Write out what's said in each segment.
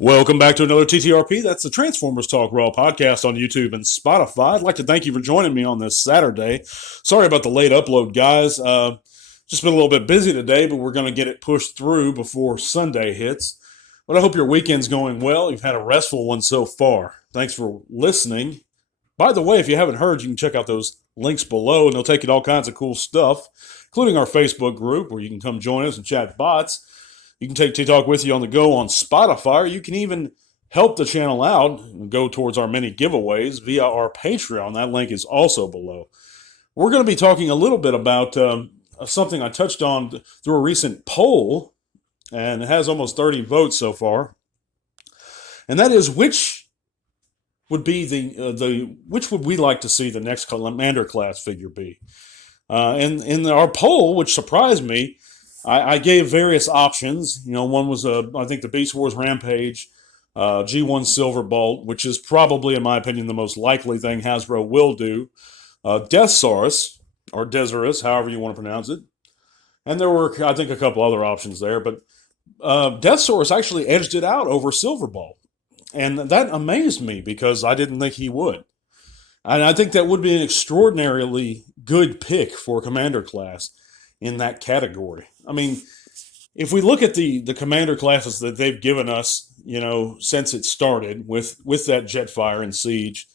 Welcome back to another TTRP. That's the Transformers Talk Raw podcast on YouTube and Spotify. I'd like to thank you for joining me on this Saturday. Sorry about the late upload, guys. Just been a little bit busy today, but we're going to get it pushed through before Sunday hits. But I hope your weekend's going well. You've had a restful one so far. Thanks for listening. By the way, if you haven't heard, you can check out those links below, and they'll take you to all kinds of cool stuff, including our Facebook group, where you can come join us and chat bots. You can take T-Talk with you on the go on Spotify, or you can even help the channel out and go towards our many giveaways via our Patreon. That link is also below. We're going to be talking a little bit about something I touched on through a recent poll, and it has almost 30 votes so far. And that is, which would be which would we like to see the next Commander class figure be? And in our poll, which surprised me, I gave various options. One was, I think, the Beast Wars Rampage, G1 Silverbolt, which is probably, in my opinion, the most likely thing Hasbro will do. Deathsaurus, or Desaurus, however you want to pronounce it. And there were, I think, a couple other options there. But Deathsaurus actually edged it out over Silverbolt. And that amazed me because I didn't think he would. And I think that would be an extraordinarily good pick for Commander class in that category. I mean, if we look at the Commander classes that they've given us, since it started with that Jetfire and Siege,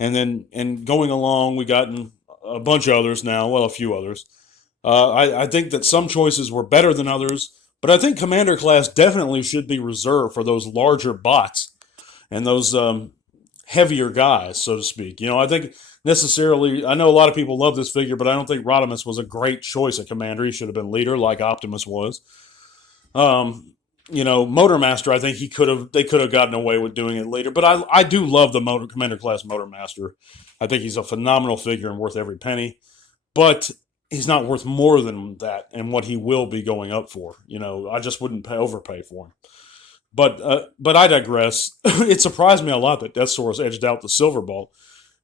and going along, we gotten a bunch of others now, well, a few others. I think that some choices were better than others, but I think Commander class definitely should be reserved for those larger bots and those heavier guys, so to speak. I think necessarily, I know a lot of people love this figure, but I don't think Rodimus was a great choice at Commander. He should have been leader like Optimus was. Motormaster, I think they could have gotten away with doing it later, but I do love the Commander class Motormaster. I think he's a phenomenal figure and worth every penny, but he's not worth more than that and what he will be going up for. I just wouldn't overpay for him. But I digress. It surprised me a lot that Deathsaurus edged out the Silverbolt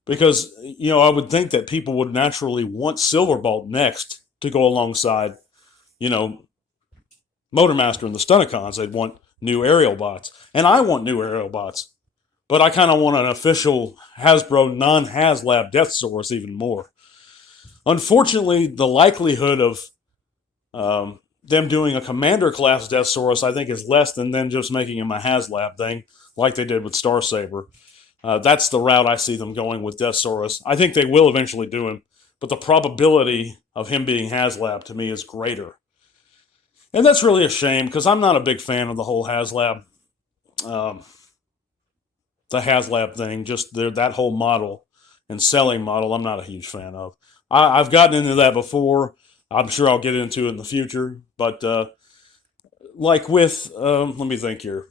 because, I would think that people would naturally want Silverbolt next to go alongside, Motormaster and the Stunticons. They'd want new aerial bots. And I want new aerial bots. But I kind of want an official Hasbro non-HasLab Deathsaurus even more. Unfortunately, the likelihood of them doing a Commander class Deathsaurus, I think, is less than them just making him a HasLab thing, like they did with Starsaber. That's the route I see them going with Deathsaurus. I think they will eventually do him, but the probability of him being HasLab to me is greater. And that's really a shame, because I'm not a big fan of the whole HasLab, the HasLab thing, just that whole model and selling model, I'm not a huge fan of. I've gotten into that before. I'm sure I'll get into it in the future, but let me think here.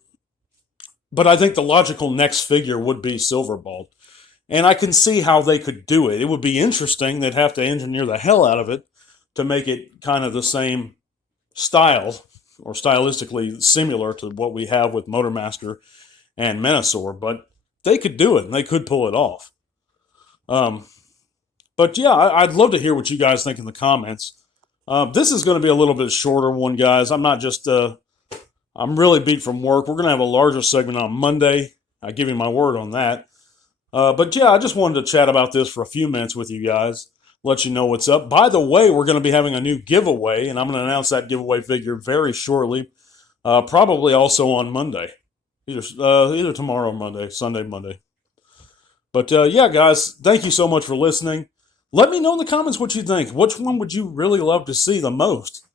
But I think the logical next figure would be Silverbolt. And I can see how they could do it. It would be interesting. They'd have to engineer the hell out of it to make it kind of the same style, or stylistically similar to what we have with Motormaster and Menasor. But they could do it, and they could pull it off. But yeah, I'd love to hear what you guys think in the comments. This is going to be a little bit shorter one, guys. I'm really beat from work. We're going to have a larger segment on Monday. I give you my word on that. But yeah, I just wanted to chat about this for a few minutes with you guys, let you know what's up. By the way, we're going to be having a new giveaway, and I'm going to announce that giveaway figure very shortly, probably also on Monday. Either tomorrow or Monday, Sunday, Monday. But yeah, guys, thank you so much for listening. Let me know in the comments what you think. Which one would you really love to see the most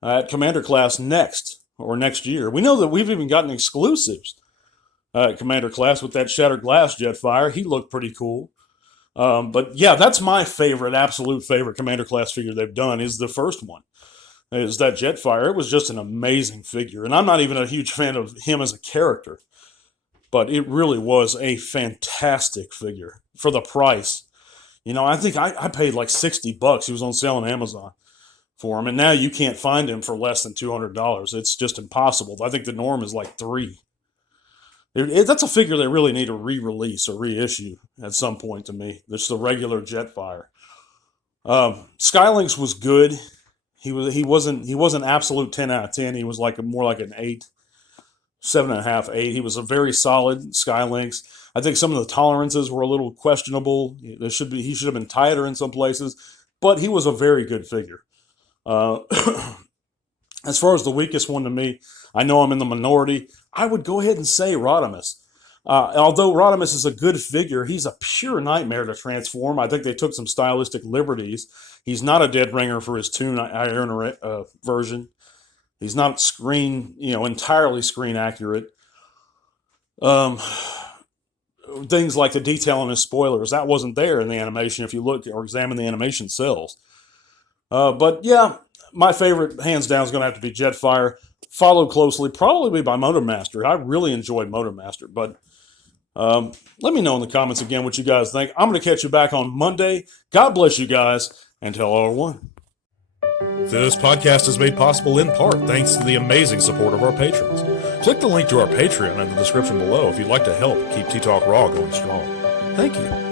at Commander class next or next year? We know that we've even gotten exclusives at Commander class with that Shattered Glass Jetfire. He looked pretty cool. But yeah, that's my absolute favorite Commander class figure they've done, is the first one. Is that Jetfire. It was just an amazing figure. And I'm not even a huge fan of him as a character. But it really was a fantastic figure for the price. I think I paid like $60. He was on sale on Amazon for him, and now you can't find him for less than $200. It's just impossible. I think the norm is like $300. That's a figure they really need to re-release or reissue at some point to me. That's the regular Jetfire. Skylynx was good. He wasn't absolute 10 out of 10. He was more like an 8. 7.5, 8. He was a very solid Skylinks. I think some of the tolerances were a little questionable. He should have been tighter in some places, but he was a very good figure. Uh, as far as the weakest one to me, I know I'm in the minority. I would go ahead and say Rodimus. Although Rodimus is a good figure, he's a pure nightmare to transform. I think they took some stylistic liberties. He's not a dead ringer for his Toon Iron version. He's not entirely screen accurate. Things like the detail on his spoilers, that wasn't there in the animation if you look or examine the animation cells. But yeah, my favorite, hands down, is going to have to be Jetfire, followed closely, probably by Motomaster. I really enjoyed Motomaster, but let me know in the comments again what you guys think. I'm going to catch you back on Monday. God bless you guys, and tell everyone. This podcast is made possible in part thanks to the amazing support of our patrons. Click the link to our Patreon in the description below if you'd like to help keep T-Talk Raw going strong. Thank you.